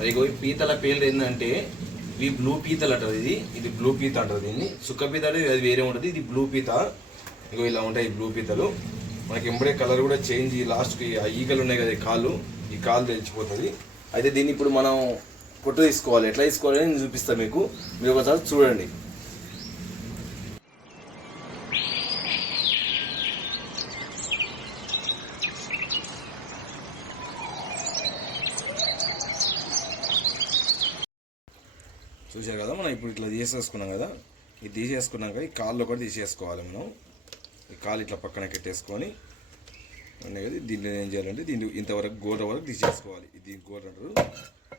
So ఇగో ఈ పీతల పేర్లు ఏంటంటే ఇవి బ్లూ పీతలు అంటారు ఇది. ఇది బ్లూ పీత అంటారు దీన్ని. సుక్క పీత అంటే అది వేరే ఉంటుంది. ఇది బ్లూ పీత. ఇగో ఇలా ఉంటాయి బ్లూ పీతలు. మనకి ఎంబడే కలర్ కూడా చేంజ్ లాస్ట్కి ఆ ఈగలు ఉన్నాయి కదా ఈ కాళ్ళు. ఈ కాలు తెలిసిపోతుంది. అయితే దీన్ని ఇప్పుడు మనం కొట్టు తీసుకోవాలి. ఎట్లా తీసుకోవాలి నేను చూపిస్తాను మీకు. మీరు ఒకసారి చూడండి. చూసారు కదా మనం ఇప్పుడు ఇట్లా తీసేసుకున్నాం కదా ఇది తీసేసుకున్నాక ఈ కాళ్ళు ఒకటి తీసేసుకోవాలి మనం. ఈ కాలు ఇట్లా పక్కన పెట్టేసుకొని ఉన్నాయి దీంట్లో ఏం చేయాలంటే దీన్ని ఇంతవరకు గోడ వరకు తీసేసుకోవాలి. దీని గోడ అంటారు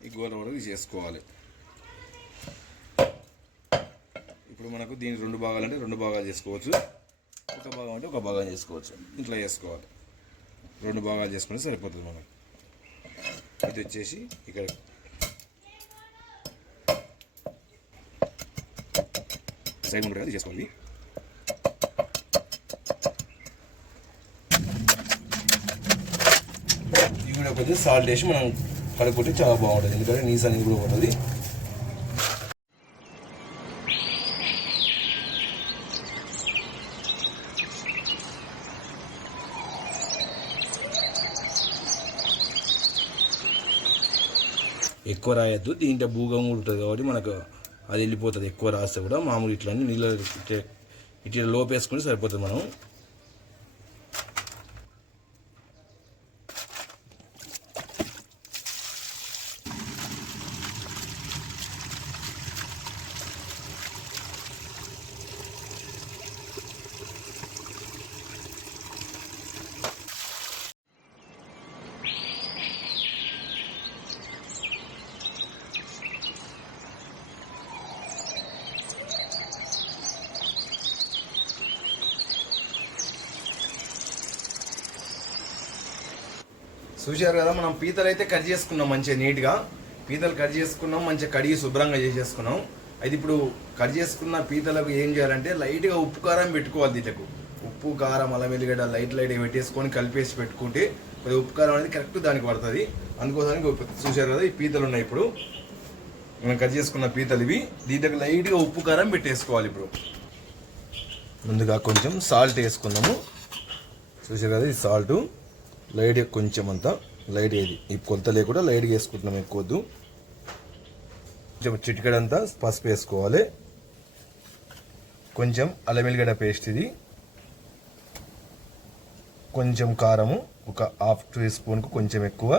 ఈ గోడ వరకు తీసేసుకోవాలి. ఇప్పుడు మనకు దీని రెండు భాగాలు అంటే రెండు భాగాలు చేసుకోవచ్చు. ఒక భాగం అంటే ఒక భాగం చేసుకోవచ్చు. ఇట్లా చేసుకోవాలి రెండు భాగాలు చేసుకుంటే సరిపోతుంది మనకు. ఇది వచ్చేసి ఇక్కడ సైడ్ ఉంటుంది? కదా చేసుకోవాలి. ఇది కూడా కొద్దిగా సాల్ట్ వేసి మనం కడుక్కుంటే చాలా బాగుంటుంది. ఎందుకంటే నీస్ అనేది కూడా ఉంటుంది ఎక్కువ రాయొద్దు. దీంట్లో భూగం కూడా ఉంటుంది కాబట్టి మనకు అది వెళ్ళిపోతుంది. ఎక్కువ రాస్తే కూడా మామూలు ఇట్లా నీళ్ళు ఇట్లా లోపేసుకుని సరిపోతుంది మనం. చూశారు కదా మనం పీతలు అయితే కట్ చేసుకున్నాం మంచిగా నీట్గా. పీతలు కట్ చేసుకున్నాం మంచిగా కడిగి శుభ్రంగా చేసేసుకున్నాం. అయితే ఇప్పుడు కట్ చేసుకున్న పీతలకు ఏం చేయాలంటే లైట్గా ఉప్పు కారం పెట్టుకోవాలి దీటకు ఉప్పు కారం అల్లం వెల్లిగడ్డ లైట్ లైట్గా పెట్టేసుకొని కలిపేసి పెట్టుకుంటే కొద్దిగా ఉప్పు కారం అనేది కరెక్ట్ దానికి పడుతుంది. అందుకోసానికి చూశారు కదా ఈ పీతలు ఉన్నాయి ఇప్పుడు. మనం కట్ చేసుకున్న పీతలు ఇవి. దీంట్లోకి లైట్గా ఉప్పు కారం పెట్టేసుకోవాలి ఇప్పుడు. ముందుగా కొంచెం సాల్ట్ వేసుకుందాము. చూసారు కదా ఇది సాల్టు లైట్గా కొంచెం అంతా లైట్ ఇది ఈ కొలత లేకుండా లైట్గా వేసుకుంటున్నాం ఎక్కువద్దు. కొంచెం చిటికడంతా పసుపు వేసుకోవాలి. కొంచెం అల్లం వెల్లిగడ్డ పేస్ట్ ఇది. కొంచెం కారము ఒక హాఫ్ టీ స్పూన్కు కొంచెం ఎక్కువ.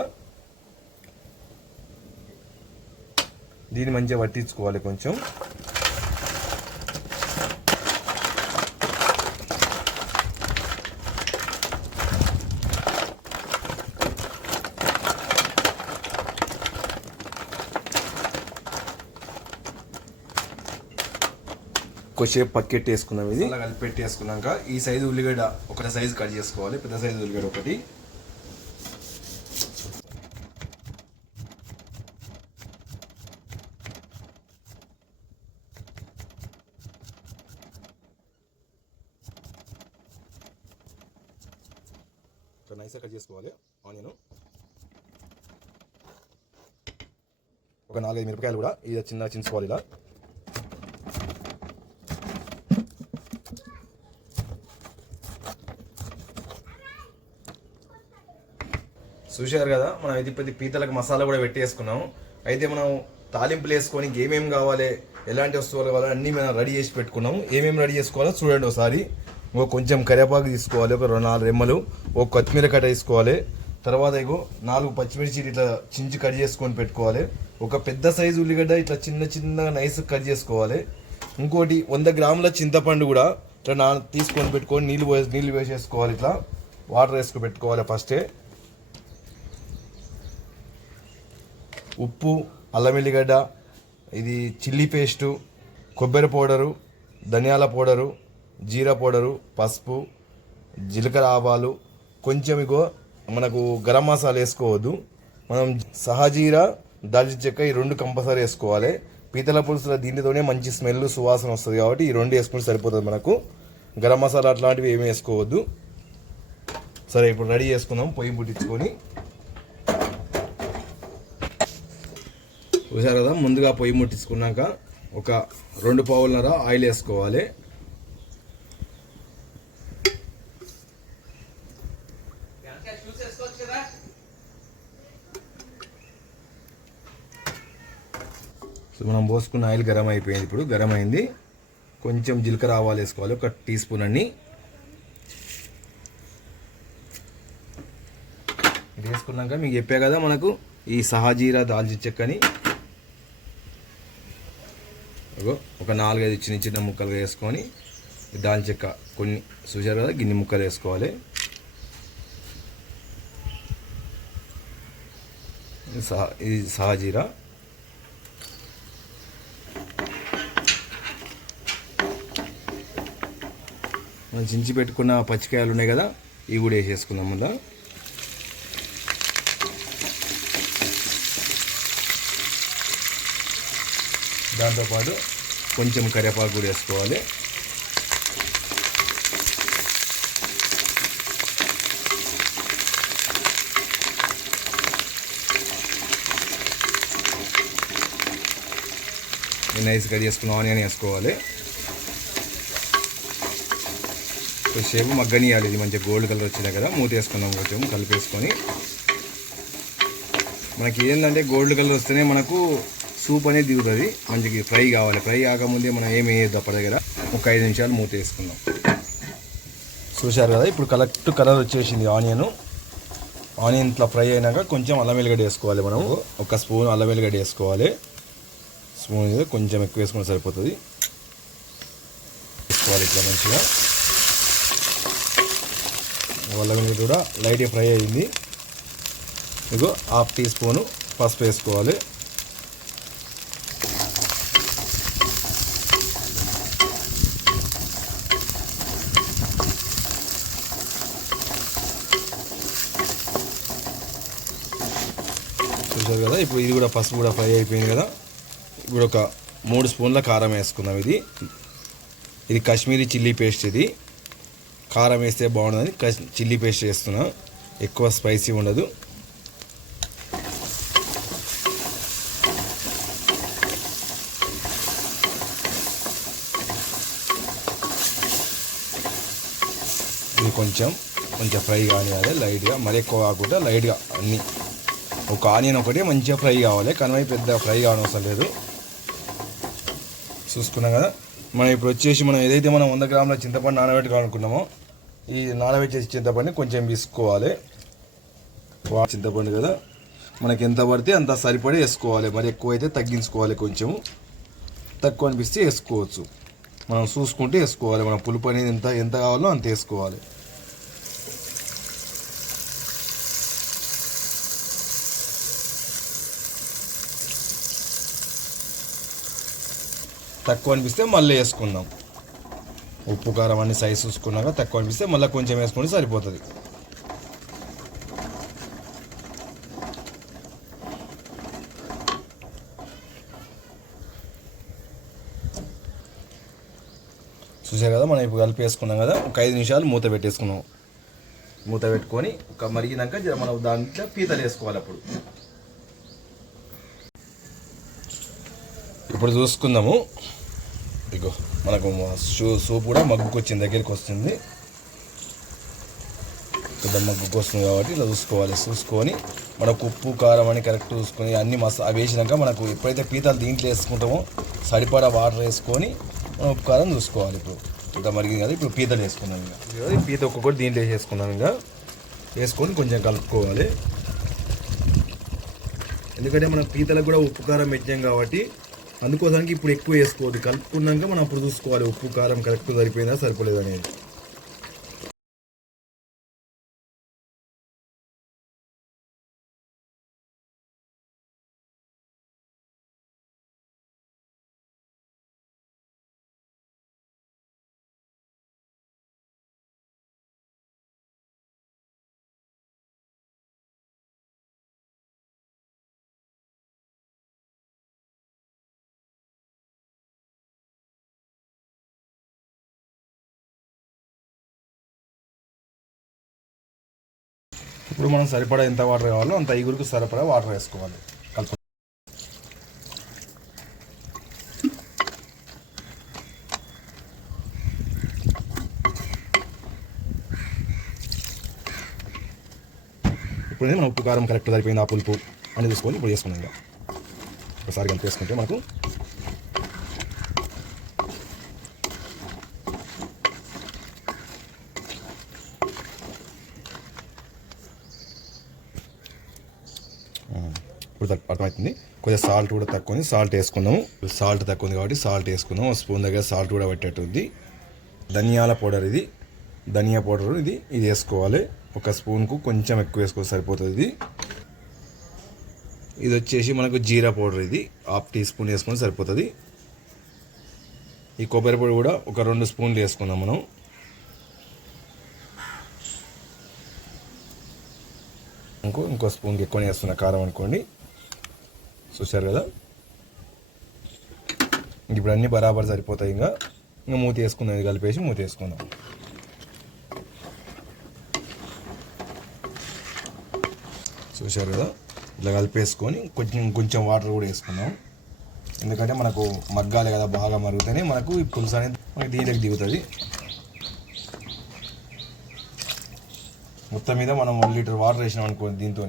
దీన్ని మంచిగా పట్టించుకోవాలి కొంచెం. కొద్దిసేపు పక్కెట్టేసుకున్నాం ఇది. అలా కలిపి పెట్టేసుకున్నాక ఈ సైజు ఉల్లిగడ్డ ఒక సైజు కట్ చేసుకోవాలి. పెద్ద సైజు ఉల్లిగడ్డ ఒకటి. ఇట్లా నైస్గా కట్ చేసుకోవాలి. ఆనియన్. ఒక నాలుగైదు మిరపకాయలు కూడా ఇది చిన్న చించుకోవాలి ఇలా. చూశారు కదా మనం అయితే ప్రతి పీతలకు మసాలా కూడా పెట్టేసుకున్నాం. అయితే మనం తాలింపులు వేసుకొని ఏమేమి కావాలి ఎలాంటి వస్తువులు కావాలి అన్నీ మనం రెడీ చేసి పెట్టుకున్నాము ఏమేమి రెడీ చేసుకోవాలో చూడండి ఒకసారి. ఇంకో కొంచెం కరివేపాకు తీసుకోవాలి ఒక రెండు నాలుగు రెమ్మలు ఒక కొత్తిమీర కట్ట తీసుకోవాలి తర్వాత ఇగో నాలుగు పచ్చిమిర్చి ఇట్లా చించి కట్ చేసుకొని పెట్టుకోవాలి. ఒక పెద్ద సైజు ఉల్లిగడ్డ ఇట్లా చిన్న చిన్నగా నైస్ కట్ చేసుకోవాలి. ఇంకోటి వంద గ్రాముల చింతపండు కూడా ఇట్లా నా తీసుకొని పెట్టుకొని నీళ్ళు పోసి నీళ్ళు వేసేసుకోవాలి ఇట్లా. వాటర్ వేసుకుని పెట్టుకోవాలి ఫస్టే. ఉప్పు అల్లం వెల్లిగడ్డ ఇది చిల్లీ పేస్టు కొబ్బరి పౌడరు ధనియాల పౌడరు జీరా పౌడరు పసుపు జీలకర్ర ఆవాలు. కొంచెం ఇగో మనకు గరం మసాలా వేసుకోవద్దు. మనం సహజీరా దాల్చిన చెక్క ఈ రెండు కంపల్సరీ వేసుకోవాలి. పీతల పులుసులో దీనితోనే మంచి స్మెల్ సువాసన వస్తుంది కాబట్టి ఈ రెండు వేసుకుంటే సరిపోతుంది మనకు. గరం మసాలా అట్లాంటివి ఏమి వేసుకోవద్దు. సరే ఇప్పుడు రెడీ చేసుకుందాం. పొయ్యి పుట్టించుకొని. చూసారు కదా ముందుగా పొయ్యి ముట్టించుకున్నాక ఒక రెండు పావులన్నర ఆయిల్ వేసుకోవాలి. సో మనం పోసుకున్న ఆయిల్ గరం అయిపోయింది ఇప్పుడు. గరం అయింది. కొంచెం జీలకర్ర ఆవాలు వేసుకోవాలి. ఒక టీ స్పూన్ అన్ని. ఇది వేసుకున్నాక మీకు చెప్పా కదా మనకు ఈ సహాజీరా దాల్చిన చెక్కని ఇగో ఒక నాలుగైదు చిన్న చిన్న ముక్కలు వేసుకొని ఈ చెక్క కొన్ని చూసారు కదా గిన్నె ముక్కలు వేసుకోవాలి. సహా ఇది సహజీరా మనం చించి పెట్టుకున్న పచ్చికాయలు ఉన్నాయి కదా ఇవి కూడా వేసేసుకుందాం ముందా. దాంతోపాటు కొంచెం కరివేపాకు కూడా వేసుకోవాలి. నైస్ కట్ చేసుకున్న ఆనియన్ వేసుకోవాలి. కొద్దిసేపు మగ్గనియాలి ఇది మంచిగా గోల్డ్ కలర్ వచ్చింది కదా. మూత వేసుకున్నాం కొంచెం కలిపేసుకొని. మనకి ఏంటంటే గోల్డ్ కలర్ వస్తేనే మనకు సూప్ అనేది దిగుతుంది మంచిగా ఫ్రై కావాలి. ఫ్రై కాకముందే మనం ఏమి వేయద్దు అప్పటి దగ్గర. ఒక ఐదు నిమిషాలు మూత వేసుకుందాం. చూశారు కదా ఇప్పుడు కరెక్ట్ కలర్ వచ్చేసింది ఆనియన్. ఆనియన్ ఇట్లా ఫ్రై అయినాక కొంచెం అల్లం వెల్లిగడ్డ వేసుకోవాలి మనం ఒక స్పూన్ అల్లం వెల్లిగడ్డ వేసుకోవాలి. స్పూన్ కొంచెం ఎక్కువ వేసుకుంటే సరిపోతుంది. వేసుకోవాలి ఇట్లా మంచిగా. అల్లం వెల్లిగడ్డ కూడా లైట్గా ఫ్రై అయింది. ఇదిగో హాఫ్ టీ స్పూను పసుపు వేసుకోవాలి. చూసారు కదా? ఇప్పుడు ఇది కూడా పసుపు కూడా ఫ్రై అయిపోయింది కదా? ఇప్పుడు ఒక మూడు స్పూన్ల కారం వేసుకుందాం ఇది. ఇది కాశ్మీరీ చిల్లీ పేస్ట్ ఇది. కారం వేస్తే బాగుండదని కష్ చిల్లీ పేస్ట్ వేస్తున్నాం ఎక్కువ స్పైసీ ఉండదు. ఇది కొంచెం కొంచెం ఫ్రై కానివ్వాలి లైట్గా. మరి ఎక్కువ కాకుండా లైట్గా అన్నీ ఒక ఆనియన్ ఒకటి మంచిగా ఫ్రై కావాలి. కనవై పెద్ద ఫ్రై కావనవసరం లేదు. చూసుకున్నాం కదా. మనం ఇప్పుడు వచ్చేసి మనం ఏదైతే మనం వంద గ్రాముల చింతపండు నానబెట్టుకోవాలనుకున్నామో ఈ నానబెట్టేసి చింతపండుని కొంచెం తీసుకోవాలి వా- చింతపండు కదా. మనకి ఎంత పడితే అంత సరిపడి వేసుకోవాలి. మరి ఎక్కువ అయితే తగ్గించుకోవాలి కొంచెం. తక్కువ అనిపిస్తే వేసుకోవచ్చు. మనం చూసుకుంటే వేసుకోవాలి. మన పులుపు అనేది ఎంత ఎంత కావాలో అంత వేసుకోవాలి. తక్కువ అనిపిస్తే మళ్ళీ వేసుకుందాం. ఉప్పు కారం అన్ని సైజ్ చూసుకున్నాక తక్కువ అనిపిస్తే మళ్ళీ కొంచెం వేసుకుంటే సరిపోతుంది. చూసారు కదా మనం ఇప్పుడు కలిపి వేసుకున్నాం కదా ఒక ఐదు నిమిషాలు మూత పెట్టేసుకున్నాం. మూత పెట్టుకొని ఒక మరిగినాక జర మనం దాంట్లో పీతలు వేసుకోవాలి అప్పుడు. ఇప్పుడు చూసుకుందాము. ఇగో మనకు సూ సూప్ కూడా మగ్గుకు వచ్చిన దగ్గరికి వస్తుంది. పెద్ద మగ్గుకు వస్తుంది కాబట్టి ఇలా చూసుకోవాలి చూసుకొని మనకు ఉప్పు కారం అని కరెక్ట్ చూసుకొని అన్ని మసా అవి వేసినాక మనకు ఎప్పుడైతే పీతలు దీంట్లో వేసుకుంటామో సరిపడా వాటర్ వేసుకొని మనం ఉప్పు కారం చూసుకోవాలి ఇప్పుడు. ఇంకా మరిగింది కదా ఇప్పుడు పీతలు వేసుకున్నాం ఇంకా. పీత ఒక్కొక్కటి దీంట్లో వేసేసుకున్నాం ఇంకా. వేసుకొని కొంచెం కలుపుకోవాలి. ఎందుకంటే మనం పీతలకు కూడా ఉప్పు కారం పెట్టాం కాబట్టి అందుకోసానికి ఇప్పుడు ఎక్కువ వేసుకోవద్దు. కలుపుకున్నాక మనం అప్పుడు చూసుకోవాలి. ఉప్పు కారం కరెక్ట్ సరిపోయిందా సరిపోలేదు ఇప్పుడు మనం సరిపడా ఎంత వాటర్ కావాలో అంత ఈగురుకు సరిపడా వాటర్ వేసుకోవాలి. కలుపు ఇప్పుడు మనం ఉప్పు కారం కరెక్ట్ సరిపోయింది ఆ పులుపు అని చూసుకొని ఇప్పుడు చేసుకున్నాం ఒకసారి కలిపేసుకుంటే మనకు ఇప్పుడు అర్థమవుతుంది? కొద్దిగా సాల్ట్ కూడా తక్కువ ఉంది. సాల్ట్ వేసుకున్నాము. సాల్ట్ తక్కువ ఉంది కాబట్టి సాల్ట్ వేసుకున్నాము. స్పూన్ దగ్గర సాల్ట్ కూడా పెట్టేట్టుంది ధనియాల పౌడర్ ఇది. ధనియా పౌడర్ ఇది. ఇది వేసుకోవాలి. ఒక స్పూన్కు కొంచెం ఎక్కువ వేసుకోవాలి సరిపోతుంది ఇది. ఇది వచ్చేసి మనకు జీరా పౌడర్ ఇది. హాఫ్ టీ స్పూన్ వేసుకొని సరిపోతుంది. ఈ కొబ్బరి పొడి కూడా ఒక రెండు స్పూన్లు వేసుకుందాం మనం. ఇంకో ఇంకో స్పూన్కి ఎక్కువ వేస్తున్నా. కారం అనుకోండి. చూశారు కదా? ఇప్పుడు అన్నీ బరాబర్ సరిపోతాయి ఇంకా. ఇంకా మూత వేసుకుందాం ఇది కలిపేసి మూత వేసుకుందాం. చూశారు కదా? ఇట్లా కలిపేసుకొని కొంచెం కొంచెం వాటర్ కూడా వేసుకుందాం. ఎందుకంటే మనకు మగ్గాలి కదా బాగా మరుగుతూనే మనకు ఈ పులుసు అనేది మనకి దీనికి దిగుతుంది. మొత్తం మీద మనం వన్ లీటర్ వాటర్ వేసినాం అనుకో దీంతో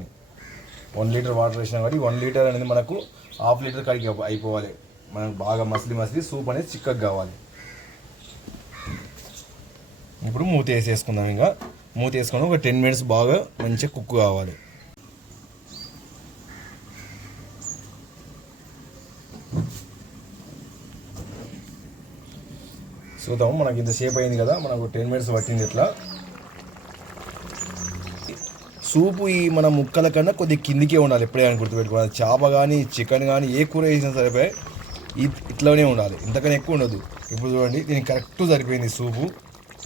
వన్ లీటర్ వాటర్ వేసినా కాబట్టి వన్ లీటర్ అనేది మనకు హాఫ్ లీటర్ కడిగి అయిపోవాలి. మనకు బాగా మసిలి మసిలి సూప్ అనేది చిక్కగా కావాలి. ఇప్పుడు మూత వేసేసుకుందాం ఇంకా. మూత వేసుకుని ఒక టెన్ మినిట్స్ బాగా మంచిగా కుక్ కావాలి. చూద్దాము మనకి ఇంతసేపు అయింది కదా మనకు టెన్ మినిట్స్ పట్టింది ఇట్లా సూపు ఈ మన ముక్కల కన్నా కొద్దిగా కిందికే ఉండాలి ఎప్పుడైనా గుర్తుపెట్టుకోవాలి. చేప కానీ చికెన్ కానీ ఏ కూర వేసినా సరిపోయి ఇ- ఇట్లానే ఉండాలి. ఇంతకన్నా ఎక్కువ ఉండదు. ఇప్పుడు చూడండి దీనికి కరెక్ట్ సరిపోయింది సూపు.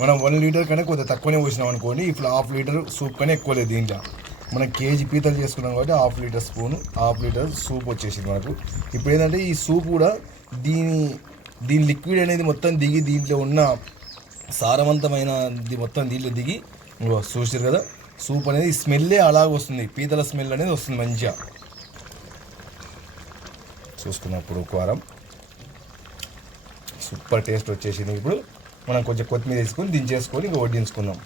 మనం వన్ లీటర్ కన్నా కొద్దిగా తక్కువనే పోసినాం అనుకోండి ఇప్పుడు హాఫ్ లీటర్ సూప్ కన్నా ఎక్కువ లేదు దీంట్లో. మనం కేజీ పీతలు చేసుకున్నాం కాబట్టి half litre spoon half litre soup వచ్చేసింది మనకు. ఇప్పుడు ఏంటంటే ఈ సూప్ కూడా దీని దీని లిక్విడ్ అనేది మొత్తం దిగి దీంట్లో ఉన్న సారవంతమైన ఇది మొత్తం దీంట్లో దిగి ఇంకో చూసారు కదా? సూప్ అనేది స్మెల్లే అలాగ వస్తుంది. పీతల స్మెల్ అనేది వస్తుంది మంచిగా. చూసుకున్నప్పుడు కారం సూపర్ టేస్ట్ వచ్చేసింది ఇప్పుడు. మనం కొంచెం కొత్తిమీర వేసుకొని దించేసుకొని ఇంకా వడ్డించుకుందాం.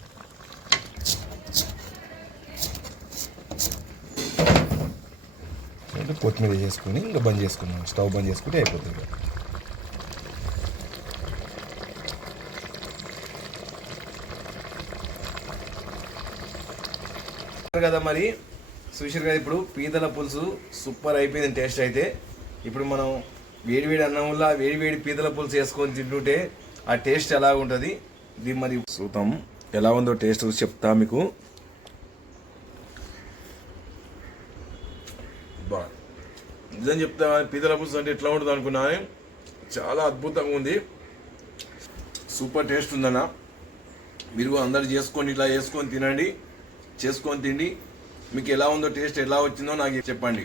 కొత్తిమీర చేసుకుని ఇంకా బంద్ చేసుకున్నాం స్టవ్ బంద్ చేసుకుంటే అయిపోతుంది కదా మరి. చూసారు కదా ఇప్పుడు పీతల పులుసు సూపర్ అయిపోయింది టేస్ట్ అయితే. ఇప్పుడు మనం వేడి వేడి అన్నం వల్ల వేడి వేడి పీతల పులుసు వేసుకొని తింటుంటే ఆ టేస్ట్ ఎలా ఉంటుంది? ఇది మరి చూద్దాం. ఎలా ఉందో టేస్ట్ చెప్తా మీకు. బా. నిజం చెప్తా పీతల పులుసు అంటే ఎట్లా ఉంటుంది అనుకున్నా. చాలా అద్భుతంగా ఉంది. సూపర్ టేస్ట్ ఉందన్న. మీరు అందరు చేసుకొని ఇట్లా చేసుకొని తినండి. చేసుకొని తిండి మీకు ఎలా ఉందో టేస్ట్ ఎలా వచ్చిందో నాకు చెప్పండి.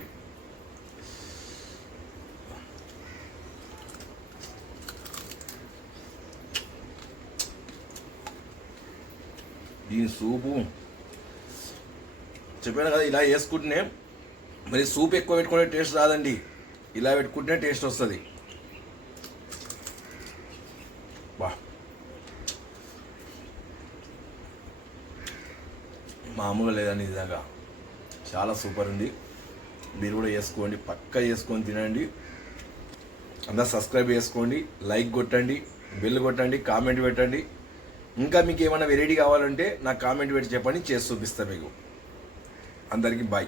దీని సూపు చెప్పాను కదా ఇలా వేసుకుంటేనే మరి సూప్ ఎక్కువ పెట్టుకుంటే టేస్ట్ రాదండి. ఇలా పెట్టుకుంటే టేస్ట్ వస్తుంది. మామూలుగా లేదండి నిజంగా? చాలా సూపర్ ఉంది. మీరు కూడా చేసుకోండి పక్కా చేసుకొని తినండి. అందరు సబ్స్క్రైబ్ చేసుకోండి. లైక్ కొట్టండి. బెల్ కొట్టండి. కామెంట్ పెట్టండి. ఇంకా మీకు ఏమైనా వెరైటీ కావాలంటే నాకు కామెంట్ పెట్టి చెప్పండి. చేసి చూపిస్తా మీకు. అందరికీ బాయ్.